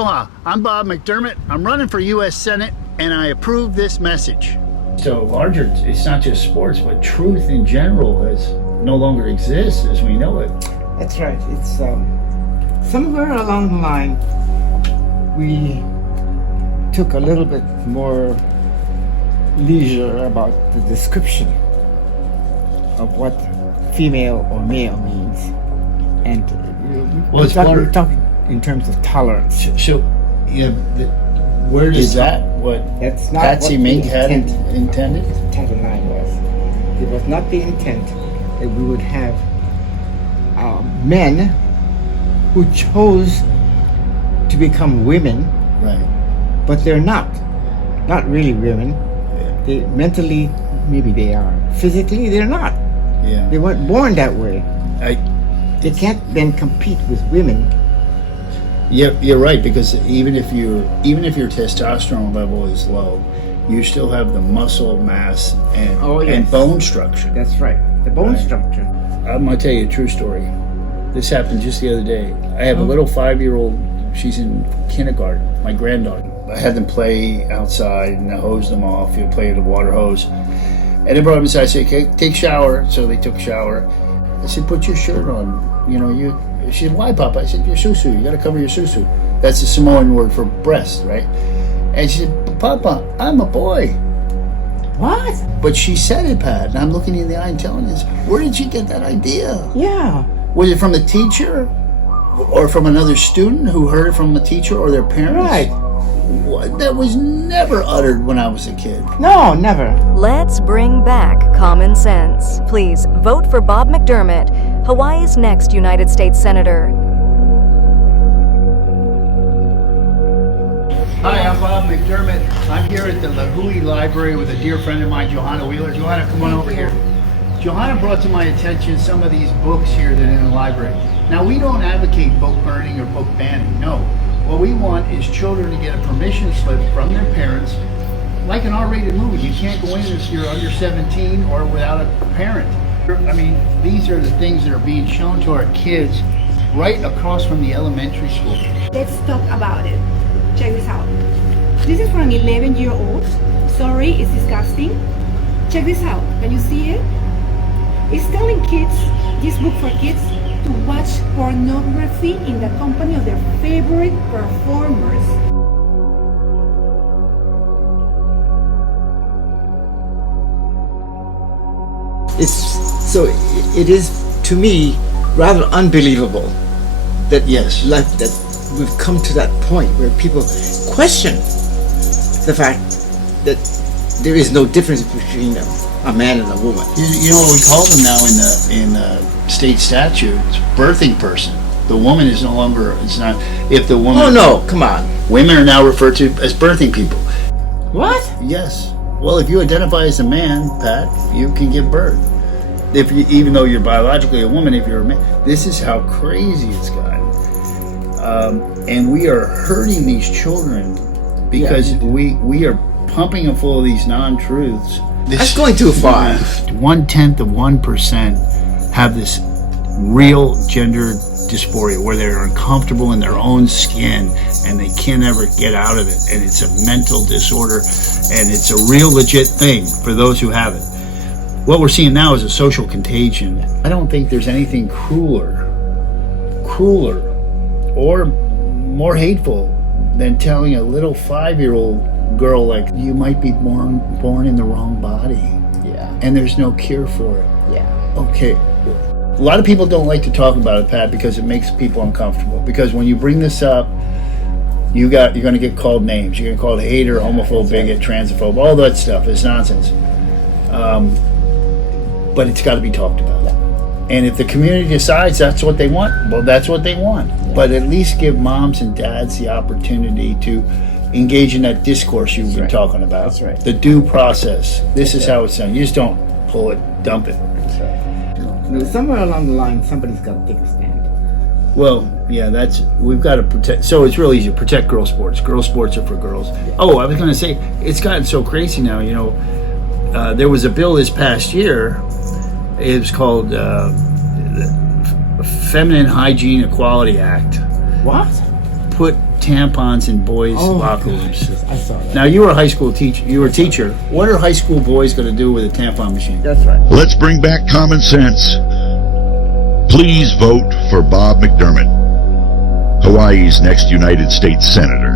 Aloha, I'm Bob McDermott. I'm running for U.S. Senate, and I approve this message. So larger, it's not just sports, but truth in general no longer exists as we know it. That's right. It's somewhere along the line, we took a little bit more leisure about the description of what female or male means. And we're talking in terms of tolerance. So where does That's not Patsy what Mink the had intent intended? of Title IX was. It was not the intent that we would have men who chose to become women, Right. but they're not really women. Yeah. They mentally, maybe they are. Physically, they're not. Yeah. They weren't born that way. They can't then compete with women. You're right, because even if your testosterone level is low, you still have the muscle mass and bone structure. That's right. The bone structure. I'm gonna tell you a true story. This happened just the other day. I have a little 5-year-old. She's in kindergarten. My granddaughter. I had them play outside, and I hosed them off. You play with the water hose, and they brought them inside. I said, "Okay, take a shower." So they took a shower. I said, "Put your shirt on." She said, "Why, Papa?" I said, "Your susu. You got to cover your susu." That's the Samoan word for breast, right? And she said, "Papa, I'm a boy." What? But she said it, Pat, and I'm looking in the eye and telling you, where did she get that idea? Yeah. Was it from the teacher? Or from another student who heard it from the teacher or their parents? Right. That was never uttered when I was a kid. No, never. Let's bring back common sense. Please vote for Bob McDermott, Hawaii's next United States Senator. Hi, I'm Bob McDermott. I'm here at the Lahui Library with a dear friend of mine, Johanna Wheeler. Johanna, come on over here. Johanna brought to my attention some of these books here that are in the library. Now, we don't advocate book burning or book banning, no. What we want is children to get a permission slip from their parents, like an R-rated movie. You can't go in if you're under 17 or without a parent. I mean, these are the things that are being shown to our kids right across from the elementary school. Let's talk about it. Check this out. This is for an 11-year-old. Sorry, it's disgusting. Check this out. Can you see it? It's telling kids, this book for kids, to watch pornography in the company of their favorite performers. It is to me rather unbelievable that that we've come to that point where people question the fact that there is no difference between a man and a woman. You know what we call them now in the state statute? It's birthing person. The woman is no longer. It's not. If the woman. Oh no! Come on. Women are now referred to as birthing people. What? Yes. Well, if you identify as a man, Pat, you can give birth. Even though you're biologically a woman, if you're a man, this is how crazy it's gotten. And we are hurting these children because we are pumping them full of these non-truths. That's going too far. 0.1% have this real gender dysphoria where they're uncomfortable in their own skin and they can't ever get out of it. And it's a mental disorder, and it's a real legit thing for those who have it. What we're seeing now is a social contagion. I don't think there's anything crueler or more hateful than telling a little 5-year-old girl, like, you might be born in the wrong body. Yeah. And there's no cure for it. Yeah. Okay. A lot of people don't like to talk about it, Pat, because it makes people uncomfortable. Because when you bring this up, you're going to get called names. You're going to call it a hater, homophobe, bigot, transphobe, all that stuff. It's nonsense. But it's got to be talked about. And if the community decides that's what they want, well, that's what they want. Yeah. But at least give moms and dads the opportunity to engage in that discourse you've been talking about. That's right. The due process. This is how it's done. You just don't pull it, dump it. That's right. No, somewhere along the line, somebody's got to take a stand. Well, yeah, we've got to protect. So it's really easy to protect girl sports. Girl sports are for girls. Yeah. Oh, I was going to say, it's gotten so crazy now. You know, there was a bill this past year. It was called the Feminine Hygiene Equality Act. What? Put tampons in boys' locker rooms. I saw that. Now, you were a high school teacher. You were a teacher. What are high school boys going to do with a tampon machine? That's right. Let's bring back common sense. Please vote for Bob McDermott, Hawaii's next United States Senator.